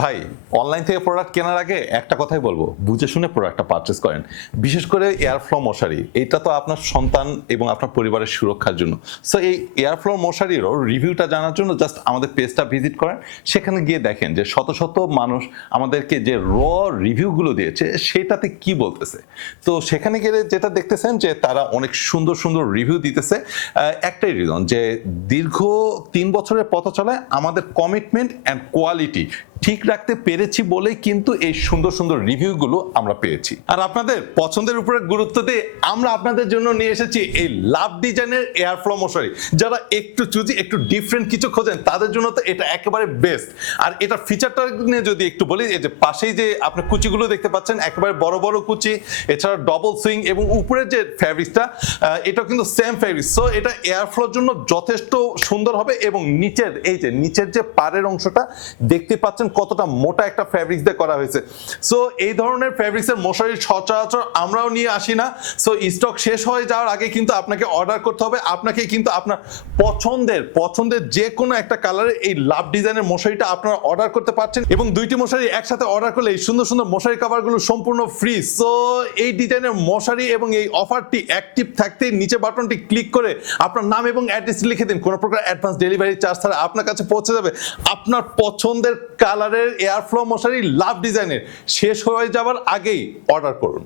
ভাই, অনলাইন থেকে প্রোডাক্ট কেনার আগে একটা কথাই বলবো, বুঝে শুনে প্রোডাক্টটা পারচেজ করেন। বিশেষ করে এয়ারফ্লো মশারি, এটা তো আপনার সন্তান এবং আপনার পরিবারের সুরক্ষার জন্য। সো এই এয়ারফ্লো মশারিরও রিভিউটা জানার জন্য জাস্ট আমাদের পেজটা ভিজিট করেন। সেখানে গিয়ে দেখেন যে শত শত মানুষ আমাদেরকে যে রিভিউগুলো দিয়েছে সেটাতে কি বলতেছে। তো সেখানে গেলে যেটা দেখতেছেন যে তারা অনেক সুন্দর সুন্দর রিভিউ দিতেছে। একটাই রিজন যে দীর্ঘ 3 বছরের পথ চলায় আমাদের কমিটমেন্ট অ্যান্ড কোয়ালিটি ঠিক রাখতে পেরেছি বলেই কিন্তু এই সুন্দর সুন্দর রিভিউগুলো আমরা পেয়েছি। আর আপনাদের পছন্দের উপরে গুরুত্ব দিয়ে আমরা আপনাদের জন্য নিয়ে এসেছি এই লাভ ডিজাইনের এয়ারফ্লো মশারি। যারা একটু চুজি, একটু ডিফারেন্ট কিছু খোঁজেন তাদের জন্য তো এটা একেবারে বেস্ট। আর এটা ফিচারটা নিয়ে যদি একটু বলি, এই যে পাশেই যে আপনি কুচিগুলো দেখতে পাচ্ছেন, একেবারে বড় বড় কুচি, এছাড়া ডবল সুইং এবং উপরের যে ফ্যাব্রিকটা এটাও কিন্তু সেম ফ্যাব্রিক। সো এটা এয়ারফ্লোর জন্য যথেষ্ট সুন্দর হবে। এবং নিচের এই যে নিচের যে পাড়ের অংশটা দেখতে পাচ্ছেন কতটা মোটা একটা ফ্যাব্রিক্স দিয়ে করা হয়েছে। সো এই ধরনের ফ্যাব্রিক্সের মশারি সচরাচর আমরাও নিয়ে আসি না। সো স্টক শেষ হয়ে যাওয়ার আগে কিন্তু আপনাকে অর্ডার করতে হবে। আপনাকে কিন্তু আপনার পছন্দের যে কোনো একটা কালারের এই লাভ ডিজাইনের মশারিটা আপনারা অর্ডার করতে পারছেন। এবং দুইটি মশারি একসাথে অর্ডার করলে এই সুন্দর সুন্দর মশারি কভারগুলো সম্পূর্ণ ফ্রি। সো এই ডিজাইনের মশারি এবং এই অফারটি অ্যাক্টিভ থাকতেই নিচে বাটনটি ক্লিক করে আপনার নাম এবং অ্যাড্রেস লিখে দিন। কোনো প্রকার অ্যাডভান্স ডেলিভারি চার্জ ছাড়া আপনার কাছে পৌঁছে যাবে আপনার পছন্দের কালারের এয়ারফ্লো মশারি লাভ ডিজাইনের। শেষ হয়ে যাওয়ার আগেই অর্ডার করুন।